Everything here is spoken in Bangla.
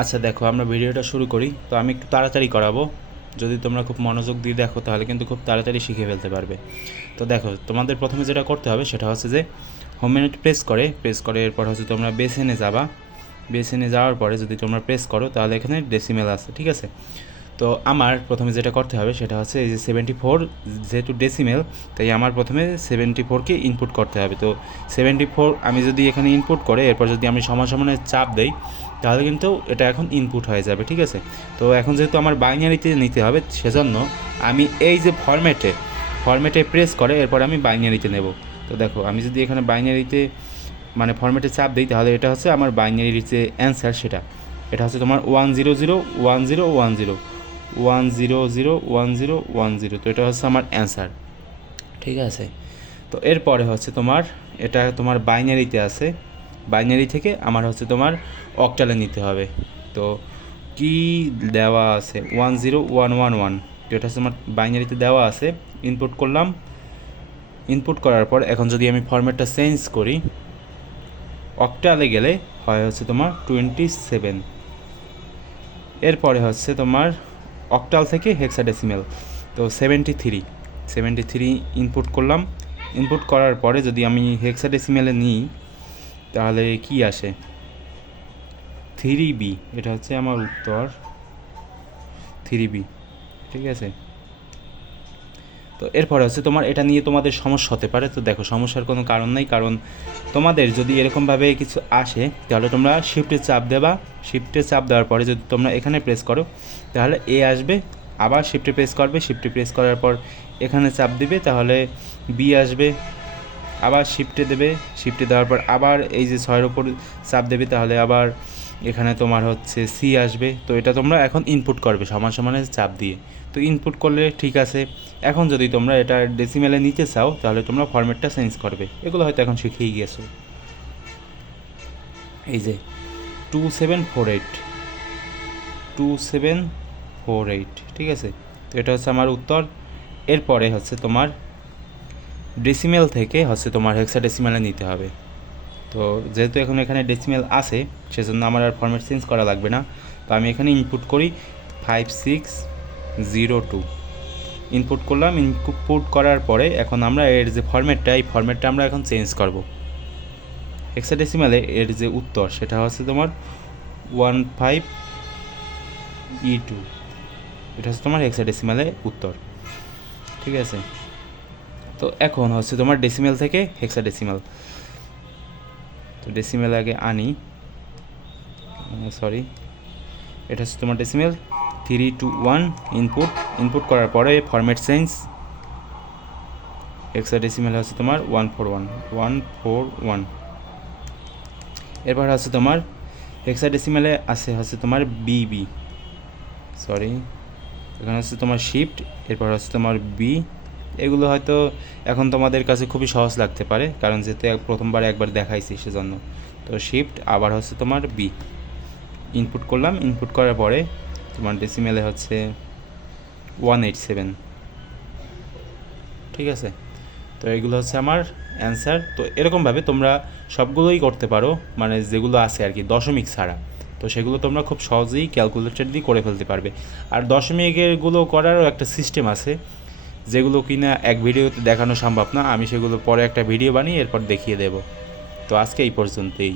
আচ্ছা দেখো, আমরা ভিডিওটা শুরু করি। তো আমি একটু তাড়াতাড়ি করাবো। যদি তোমরা খুব মনোযোগ দিয়ে দেখো, তাহলে কিন্তু খুব তাড়াতাড়ি শিখে ফেলতে পারবে। তো দেখো, তোমাদের প্রথমে যেটা করতে হবে, সেটা হচ্ছে যে হোম মিনিট প্রেস করে প্রেস করে এরপর হচ্ছে তোমরা বেসেনে যাবা। বেসেনে যাওয়ার পরে যদি তোমরা প্রেস করো, তাহলে এখানে ডেসিমেল আছে, ঠিক আছে? তো আমার প্রথমে যেটা করতে হবে, সেটা হচ্ছে এই যে সেভেন্টি ফোর যেহেতু ডেসিমেল তাই আমার প্রথমে সেভেন্টি ফোরকে ইনপুট করতে হবে। তো সেভেন্টি ফোর আমি যদি এখানে ইনপুট করে, এরপর যদি আমি সমান চাপ দেই তাহলে কিন্তু এটা এখন ইনপুট হয়ে যাবে, ঠিক আছে? তো এখন যেহেতু আমার বাইনারিতে নিতে হবে, সেজন্য আমি এই যে ফরম্যাটে ফরম্যাটে প্রেস করে, এরপর আমি বাইনারিতে নেব। তো দেখো, আমি যদি এখানে বাইনারিতে মানে ফরম্যাটে চাপ দিই, তাহলে এটা হচ্ছে আমার বাইনারির যে অ্যান্সার সেটা। এটা হচ্ছে তোমার one zero zero one zero one zero one zero zero one zero one zero তো এটা হচ্ছে আমার অ্যান্সার ঠিক আছে? তো এরপরে হচ্ছে তোমার, এটা তোমার বাইনারিতে আছে বাইনারি থেকে আমার হচ্ছে তোমার অকটালে নিতে হবে। তো কি দেওয়া আছে? One zero one one one. এটা হচ্ছে আমার বাইনারিতে দেওয়া আছে। ইনপুট করলাম। ইনপুট করার পর এখন যদি আমি ফরম্যাটটা চেঞ্জ করি, অকটালে গেলে হয় হচ্ছে তোমার টোয়েন্টি সেভেন এরপরে হচ্ছে তোমার অকটাল থেকে হেক্সাডেসিমেল তো seventy three seventy three input করলাম। ইনপুট করার পরে যদি আমি হেক্সাডেসিমেলে নিই তাহলে কি আসে? থ্রি বি, এটা হচ্ছে আমার উত্তর। থ্রি বি, ঠিক আছে? তো এরপরে হচ্ছে তোমার, এটা নিয়ে তোমাদের সমস্যা হতে পারে। তো দেখো, সমস্যার কোনো কারণ নেই, কারণ তোমাদের যদি এরকমভাবে কিছু আসে, তাহলে তোমরা শিফটে চাপ দেবা। শিফটে চাপ দেওয়ার পরে যদি তোমরা এখানে প্রেস করো, তাহলে এ আসবে, আবার শিফটে প্রেস করবে। শিফটে প্রেস করার পর এখানে চাপ দিবে, তাহলে বি আসবে। আবার শিফটে দেবে শিফটে দেওয়ার পর আবার এই যে ছয়ের ওপর চাপ দেবে, তাহলে আবার এখানে তোমার হচ্ছে সি আসবে। তো এটা তোমরা এখন ইনপুট করবে সমান সমানে চাপ দিয়ে। তো ইনপুট করলে ঠিক আছে। এখন যদি তোমরা এটা ডেসিমেলে নিতে চাও, তাহলে তোমরা ফরম্যাটটা চেঞ্জ করবে। এগুলো হয়তো এখন শিখেই গিয়েছো এই যে two seven four eight two seven four eight ঠিক আছে? তো এটা হচ্ছে আমার উত্তর। এরপরে হচ্ছে তোমার ডেসিমেল থেকে হচ্ছে তোমার হেক্সা ডেসিমেলে নিতে হবে। তো যেহেতু এখন এখানে ডেসিমেল আছে, সেজন্য আমার আর ফরম্যাট চেঞ্জ করা লাগবে না। তো আমি এখানে ইনপুট করি five six zero two input করলাম ইনপুট করার পরে এখন আমরা এর যে ফরম্যাটটা এই ফরম্যাটটা আমরা এখন চেঞ্জ করব। হেক্সাডেসিমালে এর যে উত্তর, সেটা হচ্ছে তোমার ওয়ান ফাইভ ই টু এটা হচ্ছে তোমার হেক্সাডেসিমালে উত্তর। ঠিক আছে? তো এখন হচ্ছে তোমার ডেসিমেল থেকে হেক্সাডেসিমাল তো ডেসিমেল আগে আনি। সরি এটা হচ্ছে তোমার decimal three two one input input করার পরে ফরম্যাট চেঞ্জ হেক্সাডেসিমেল হচ্ছে তোমার one four one one four one এরপর হচ্ছে তোমার হেক্সাডেসিমেলে আছে হচ্ছে তোমার বিবি সরি এখানে হচ্ছে তোমার শিফট এরপর হচ্ছে তোমার বি এগুলো হয়তো এখন তোমাদের কাছে খুবই সহজ লাগতে পারে, কারণ যেহেতু প্রথমবার একবার দেখাইছি সেজন্য। তো শিফট আবার হচ্ছে তোমার বি ইনপুট করলাম ইনপুট করার পরে তোমার ডেসিমেলে হচ্ছে ওয়ান এইট সেভেন ঠিক আছে? তো এগুলো হচ্ছে আমার অ্যান্সার তো এরকমভাবে তোমরা সবগুলোই করতে পারো মানে যেগুলো আছে আর কি, দশমিক ছাড়া। তো সেগুলো তোমরা খুব সহজেই ক্যালকুলেটর দিয়ে করে ফেলতে পারবে। আর দশমিকেরগুলো করারও একটা সিস্টেম আছে যেগুলো কিনা এক ভিডিওতে দেখানো সম্ভব না, আমি সেগুলো পরে একটা ভিডিও বানিয়ে এরপর দেখিয়ে দেব। তো আজকে এই পর্যন্তই।